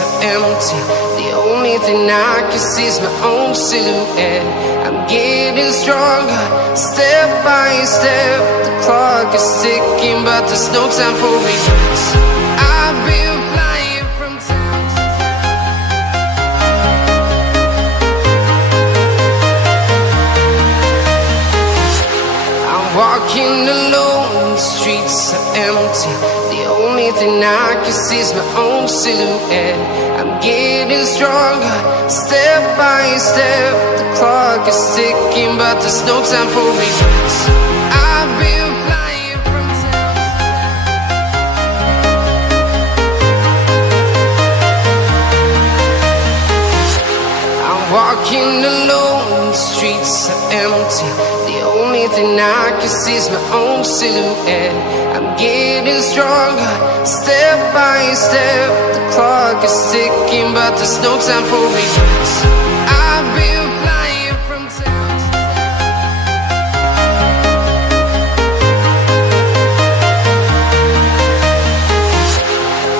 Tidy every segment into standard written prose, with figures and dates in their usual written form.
are empty. The only thing I can see is my own silhouette. I'm getting stronger, step by step. The clock is ticking, but there's no time for regrets. I've been flying from town to town. I'm walking alone, the streets are empty. The only thing I can see is my own silhouette. I'm getting stronger, step by step. The clock is ticking, but there's no time for regrets. I've been flying from town to town. I'm walking alone, the streets are empty. The only thing I can see is my own silhouette. I'm getting stronger, step by step. The clock is ticking, but there's no time for regrets. I've been flying from town to town.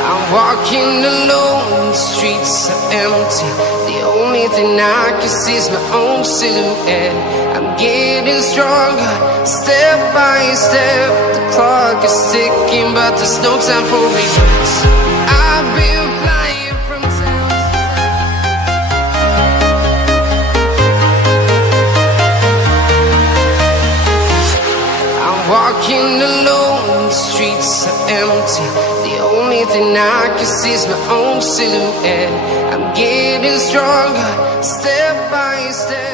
I'm walking alone, the streets are empty. The only thing I can see is my own silhouette. I'm getting stronger, step by step. The clock is ticking, but there's no time for regrets. I've been flying from town to town. I'm walking alone, the streets are empty. The only thing I can see is my own silhouette. I'm getting stronger, step by step.